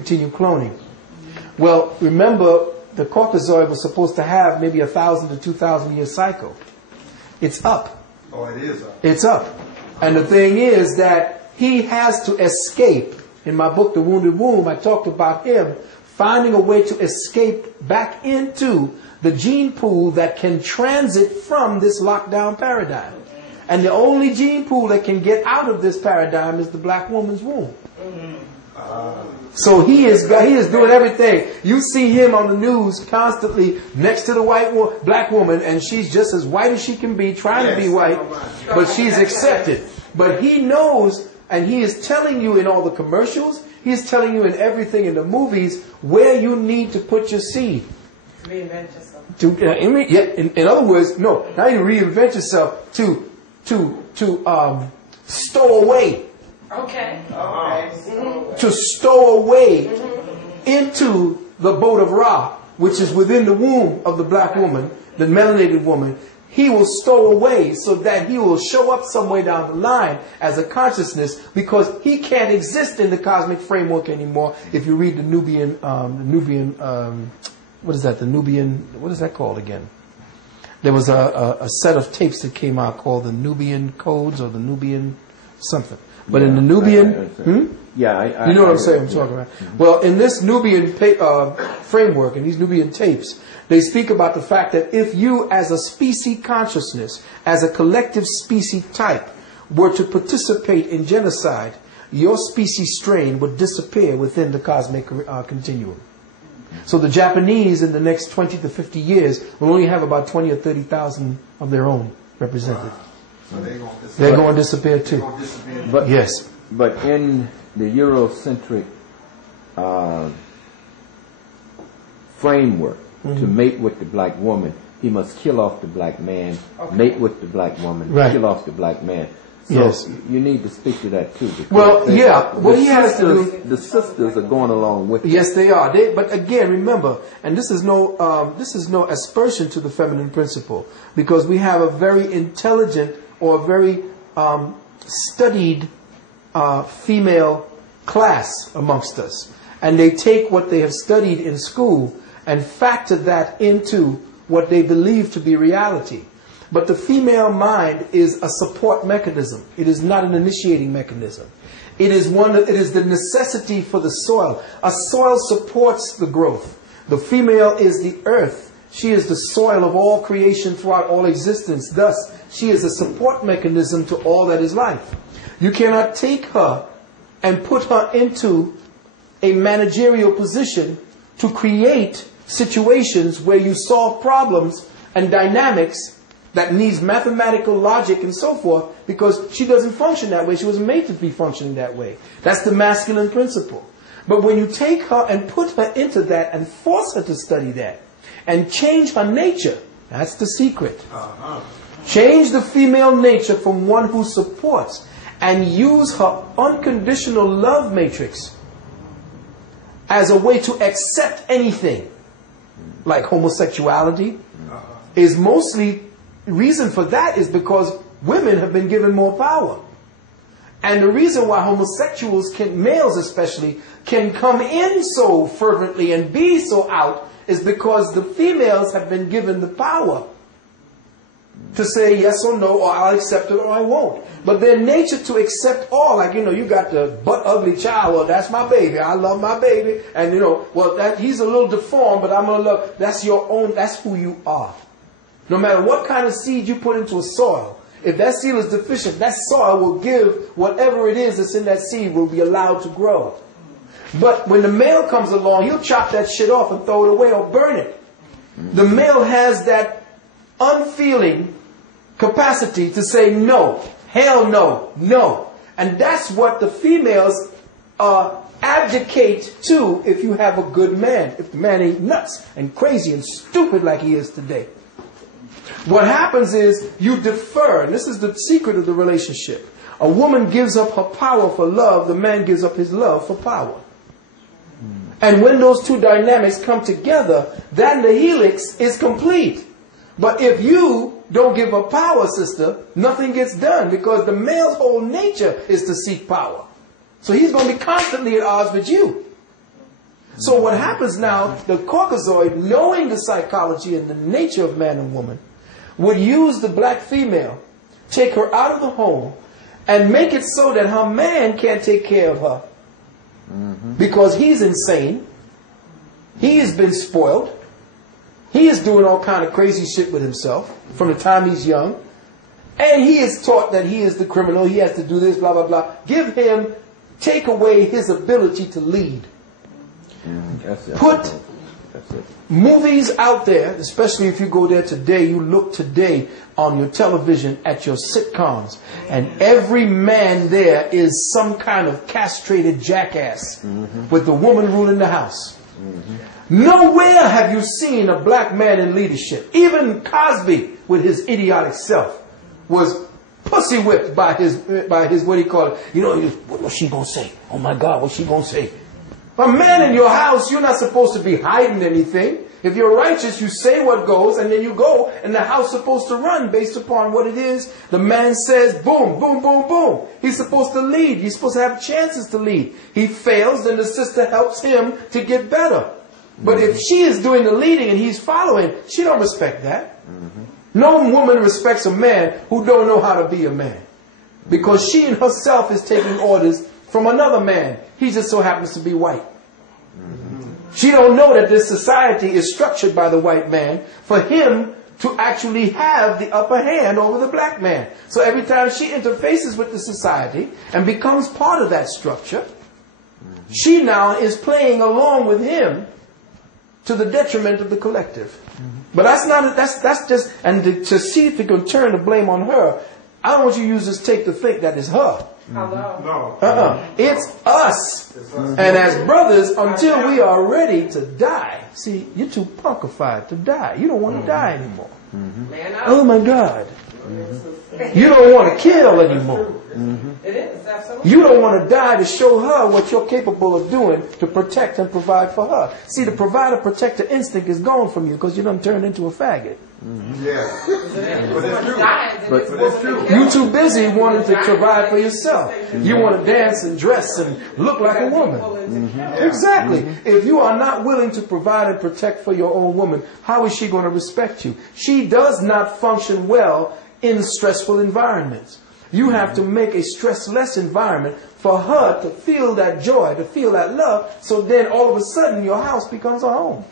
continue cloning. Well, remember, the Caucasoid was supposed to have maybe 1,000 to 2,000 year cycle. It's up. Oh, it is up. It's up. And the thing is that he has to escape. In my book, The Wounded Womb, I talked about him finding a way to escape back into the gene pool that can transit from this lockdown paradigm. And the only gene pool that can get out of this paradigm is the black woman's womb. So he is doing everything. You see him on the news constantly next to the black woman, and she's just as white as she can be, trying to be white, but she's accepted. But he knows, and he is telling you in all the commercials, he's telling you in everything in the movies where you need to put your seed. Reinvent yourself. In other words, no, now you reinvent yourself to stow away. Okay. To stow away into the boat of Ra, which is within the womb of the black woman, the melanated woman. He will stow away so that he will show up somewhere down the line as a consciousness, because he can't exist in the cosmic framework anymore. If you read the Nubian, what is that? The Nubian, what is that called again? There was a set of tapes that came out called the Nubian Codes or the Nubian something. But in the Nubian, you know what I'm saying? I'm talking about. Well, in this Nubian framework, in these Nubian tapes, they speak about the fact that if you, as a species consciousness, as a collective species type, were to participate in genocide, your species strain would disappear within the cosmic continuum. So the Japanese, in the next 20 to 50 years, will only have about 20 or 30,000 of their own represented. So they're going to disappear too. But, yes. But in the Eurocentric framework, to mate with the black woman, he must kill off the black man, mate with the black woman, kill off the black man. So you need to speak to that too. Well, what he has to do. The sisters are going along with it. Yes, they are. But again, remember, and this is no aspersion to the feminine principle, because we have a very intelligent or very studied female class amongst us, and they take what they have studied in school and factor that into what they believe to be reality. But the female mind is a support mechanism. It is not an initiating mechanism. It is the necessity for the soil. A soil supports the growth. The female is the earth. She is the soil of all creation throughout all existence. Thus, she is a support mechanism to all that is life. You cannot take her and put her into a managerial position to create situations where you solve problems and dynamics that needs mathematical logic and so forth, because she doesn't function that way. She wasn't made to be functioning that way. That's the masculine principle. But when you take her and put her into that and force her to study that and change her nature, that's the secret. Change the female nature from one who supports and use her unconditional love matrix as a way to accept anything, like homosexuality, is mostly, reason for that is because women have been given more power. And the reason why homosexuals, males especially, can come in so fervently and be so out is because the females have been given the power to say yes or no, or I'll accept it or I won't. But their nature to accept all, like, you got the butt ugly child, well, that's my baby, I love my baby, and he's a little deformed, but I'm going to love, that's your own, that's who you are. No matter what kind of seed you put into a soil, if that seed is deficient, that soil will give whatever it is that's in that seed will be allowed to grow. But when the male comes along, he'll chop that shit off and throw it away or burn it. The male has that unfeeling capacity to say no, hell no, no. And that's what the females abdicate to if you have a good man. If the man ain't nuts and crazy and stupid like he is today. What happens is you defer, and this is the secret of the relationship. A woman gives up her power for love, the man gives up his love for power. And when those two dynamics come together, then the helix is complete. But if you don't give up power, sister, nothing gets done, because the male's whole nature is to seek power. So he's going to be constantly at odds with you. So what happens now, the Caucasoid, knowing the psychology and the nature of man and woman, would use the black female, take her out of the home, and make it so that her man can't take care of her. Because he's insane. He has been spoiled. He is doing all kind of crazy shit with himself from the time he's young. And he is taught that he is the criminal. He has to do this, blah, blah, blah. Take away his ability to lead. Put movies out there, especially if you go there today, you look today on your television at your sitcoms, and every man there is some kind of castrated jackass with the woman ruling the house. Nowhere have you seen a black man in leadership. Even Cosby, with his idiotic self, was pussy whipped by his what do you call it? You know, what's she gonna say? Oh my God, what's she gonna say? A man in your house, you're not supposed to be hiding anything. If you're righteous, you say what goes, and then you go, and the house is supposed to run based upon what it is. The man says, boom, boom, boom, boom. He's supposed to lead. He's supposed to have chances to lead. He fails, then the sister helps him to get better. But if she is doing the leading and he's following, she don't respect that. No woman respects a man who don't know how to be a man. Because she in herself is taking orders from another man. He just so happens to be white. She don't know that this society is structured by the white man for him to actually have the upper hand over the black man. So every time she interfaces with the society and becomes part of that structure, she now is playing along with him to the detriment of the collective. But that's just, and to see if you can turn the blame on her, I don't want you to use this tape to think that it's her. No. It's us. And as brothers, until we are ready to die. See, you're too punkified to die. You don't want to die anymore. Oh my God. You don't want to kill anymore. It is, absolutely. You don't want to die to show her what you're capable of doing to protect and provide for her. See, the provider-protector instinct is gone from you because you done turned into a faggot. Yeah. But it's true. You're too busy wanting to provide for yourself. You want to dance and dress and look like a woman. Exactly. If you are not willing to provide and protect for your own woman, how is she going to respect you? She does not function well in stressful environments. You have to make a stressless environment for her to feel that joy, to feel that love, so then all of a sudden your house becomes a home.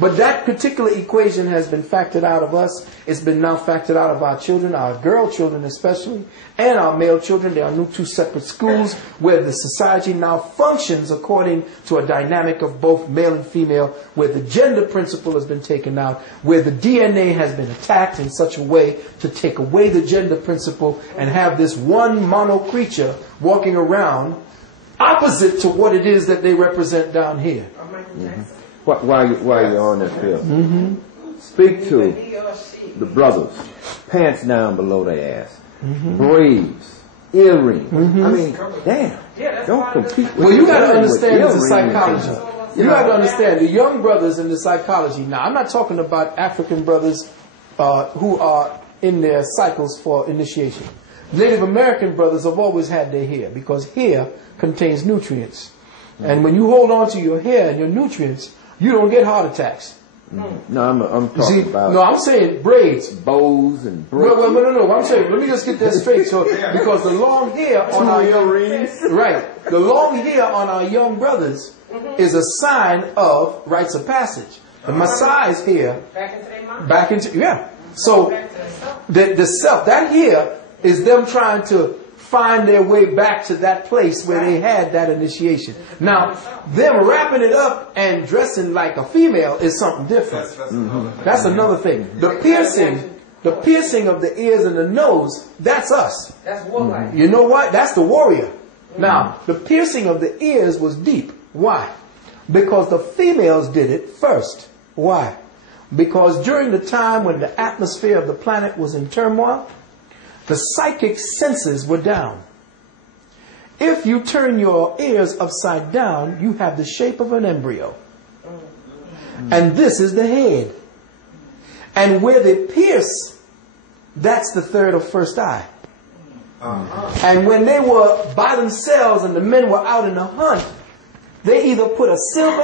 But that particular equation has been factored out of us. It's been now factored out of our children, our girl children especially, and our male children. There are new two separate schools where the society now functions according to a dynamic of both male and female, where the gender principle has been taken out, where the DNA has been attacked in such a way to take away the gender principle and have this one mono creature walking around opposite to what it is that they represent down here. While you're on that field, speak to the brothers. Pants down below their ass, braids, earrings. I mean, damn, don't compete. Well, you got to understand the psychology. You got to understand the young brothers in the psychology. Now, I'm not talking about African brothers who are in their cycles for initiation. Native American brothers have always had their hair because hair contains nutrients. And when you hold on to your hair and your nutrients, you don't get heart attacks. No, I'm talking about. No, I'm saying braids, bows, and braids. No. I'm saying, let me just get that straight. So, because the long hair on our young, the long hair on our young brothers is a sign of rites of passage. The Maasai's hair, back into So, the self, that hair is them trying to find their way back to that place where they had that initiation. Now, them wrapping it up and dressing like a female is something different. That's another thing. The piercing of the ears and the nose, that's us. That's warlike. You know what? That's the warrior. Now, the piercing of the ears was deep. Why? Because the females did it first. Why? Because during the time when the atmosphere of the planet was in turmoil, the psychic senses were down. If you turn your ears upside down, you have the shape of an embryo. And this is the head. And where they pierce, that's the third or first eye. And when they were by themselves and the men were out in the hunt, They either put a silver